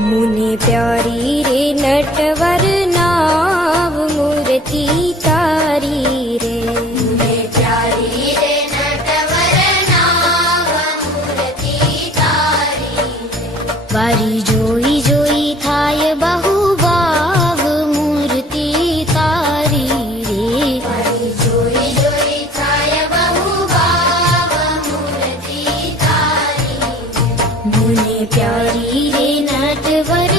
મુને પ્યારી રે નટવર નાવ મૂર્તિ તારી રે મુને પ્યારી રે નટવર નાવ મૂર્તિ તારી વારી જોઈ मुने प्यारी रे नटवर